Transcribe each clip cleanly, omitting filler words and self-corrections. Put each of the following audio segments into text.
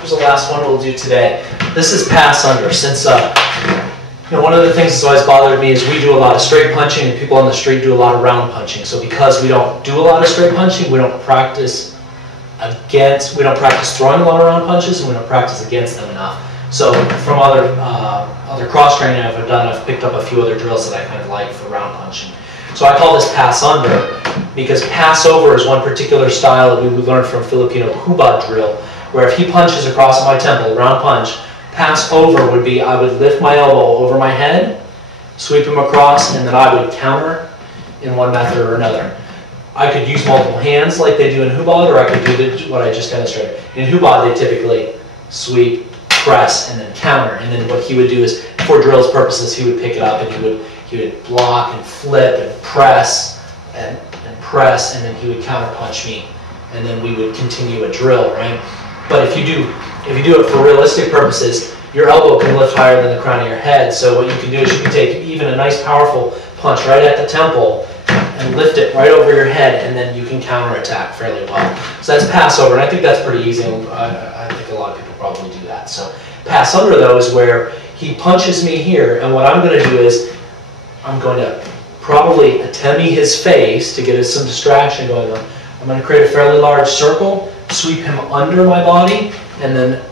Here's the last one we'll do today. This is pass under. Since one of the things that's always bothered me is we do a lot of straight punching and people on the street do a lot of round punching. So because we don't do a lot of straight punching, we don't practice throwing a lot of round punches, and we don't practice against them enough. So from other cross training I've done, I've picked up a few other drills that I kind of like for round punching. So I call this pass under because pass over is one particular style that we learned from Filipino huba drill, where if he punches across my temple, round punch, pass over would be I would lift my elbow over my head, sweep him across, and then I would counter in one method or another. I could use multiple hands like they do in huba, or I could do what I just demonstrated. In huba, they typically sweep, press, and then counter. And then what he would do is, for drill's purposes, he would pick it up and he would block and flip and press and press, and then he would counter punch me, and then we would continue a drill, right? But if you do it for realistic purposes, your elbow can lift higher than the crown of your head. So what you can do is you can take even a nice powerful punch right at the temple and lift it right over your head, and then you can counterattack fairly well. So that's pass over, and I think that's pretty easy. I think a lot of people probably do that. So pass under, though, is where he punches me here, and what I'm going to do is I'm going to probably attemi his face to get some distraction going on. I'm going to create a fairly large circle, sweep him under my body, and then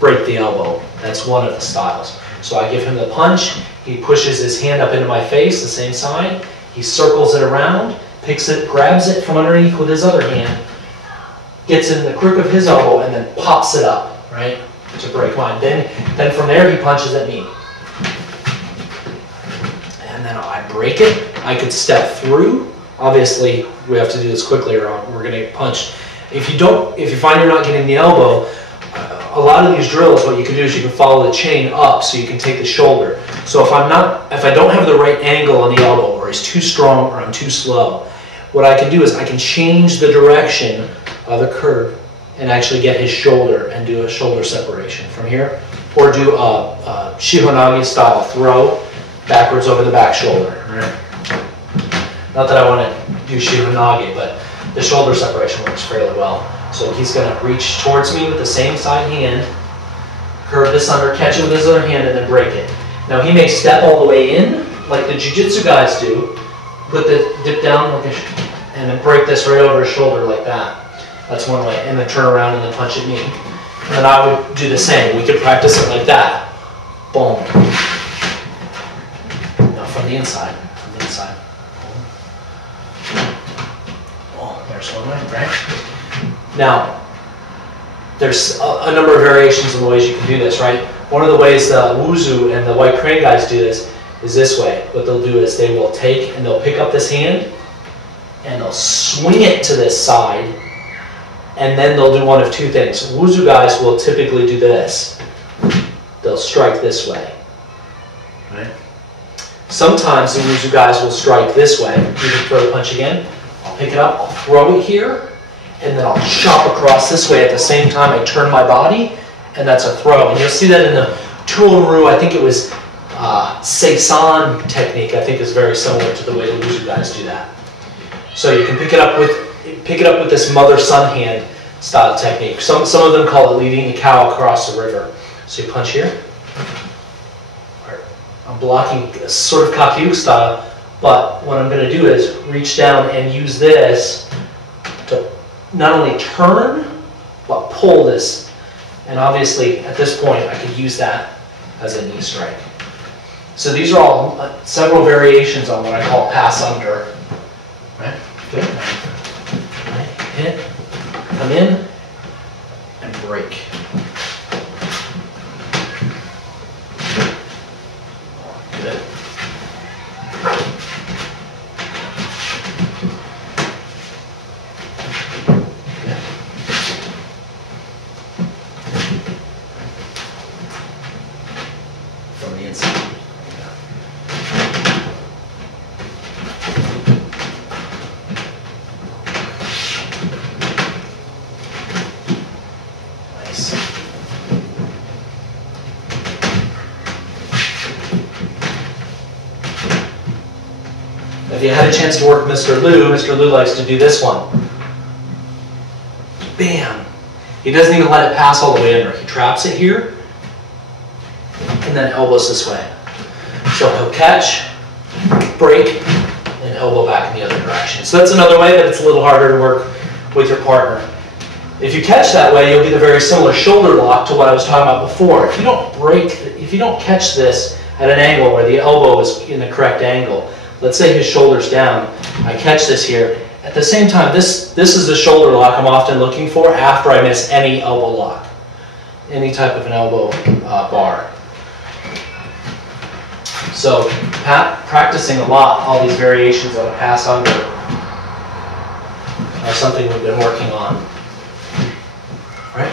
break the elbow. That's one of the styles. So I give him the punch, he pushes his hand up into my face, the same side, he circles it around, picks it, grabs it from underneath with his other hand, gets in the crook of his elbow, and then pops it up, right, to break mine. Then from there he punches at me. And then I break it. I could step through. Obviously, we have to do this quickly or we're going to get punched. If you find you're not getting the elbow, a lot of these drills, what you can do is you can follow the chain up so you can take the shoulder. So if I don't have the right angle on the elbow, or he's too strong or I'm too slow, what I can do is I can change the direction of the curve and actually get his shoulder and do a shoulder separation from here, or do a shihonage style throw backwards over the back shoulder. Right? Not that I want to do shihonage, but the shoulder separation works fairly well. So he's going to reach towards me with the same side hand, curve this under, catch it with his other hand, and then break it. Now he may step all the way in, like the jiu-jitsu guys do, put the dip down, and then break this right over his shoulder like that. That's one way, and then turn around and then punch at me. And then I would do the same. We could practice it like that. Boom. Now from the inside. From the inside. Oh, there's one way, right? Now, there's a number of variations in the ways you can do this, right? One of the ways the Wuzu and the White Crane guys do this is this way. What they'll do is they will take and they'll pick up this hand and they'll swing it to this side, and then they'll do one of two things. Wuzu guys will typically do this. They'll strike this way, right? Sometimes the Wuzu guys will strike this way. You can throw the punch again. I'll pick it up, I'll throw it here, and then I'll chop across this way at the same time I turn my body, and that's a throw. And you'll see that in the Goju-Ryu, I think it was Seisan technique, I think is very similar to the way the Wuzu guys do that. So you can pick it up with this mother-son hand style technique. Some of them call it leading the cow across the river. So you punch here. I'm blocking sort of kakyuk style, but what I'm going to do is reach down and use this to not only turn, but pull this. And obviously, at this point, I could use that as a knee strike. So these are all several variations on what I call pass under. Right? Good. Right. Hit, come in, and break. Good. From the inside. Nice. If you had a chance to work Mr. Liu likes to do this one. Bam. He doesn't even let it pass all the way under. He traps it here, and then elbows this way. So he'll catch, break, and elbow back in the other direction. So that's another way, but it's a little harder to work with your partner. If you catch that way, you'll get a very similar shoulder lock to what I was talking about before. If you don't catch this at an angle where the elbow is in the correct angle, let's say his shoulder's down, I catch this here. At the same time, this is the shoulder lock I'm often looking for after I miss any elbow lock, any type of an elbow bar. So practicing a lot, all these variations on a pass under are something we've been working on. Right?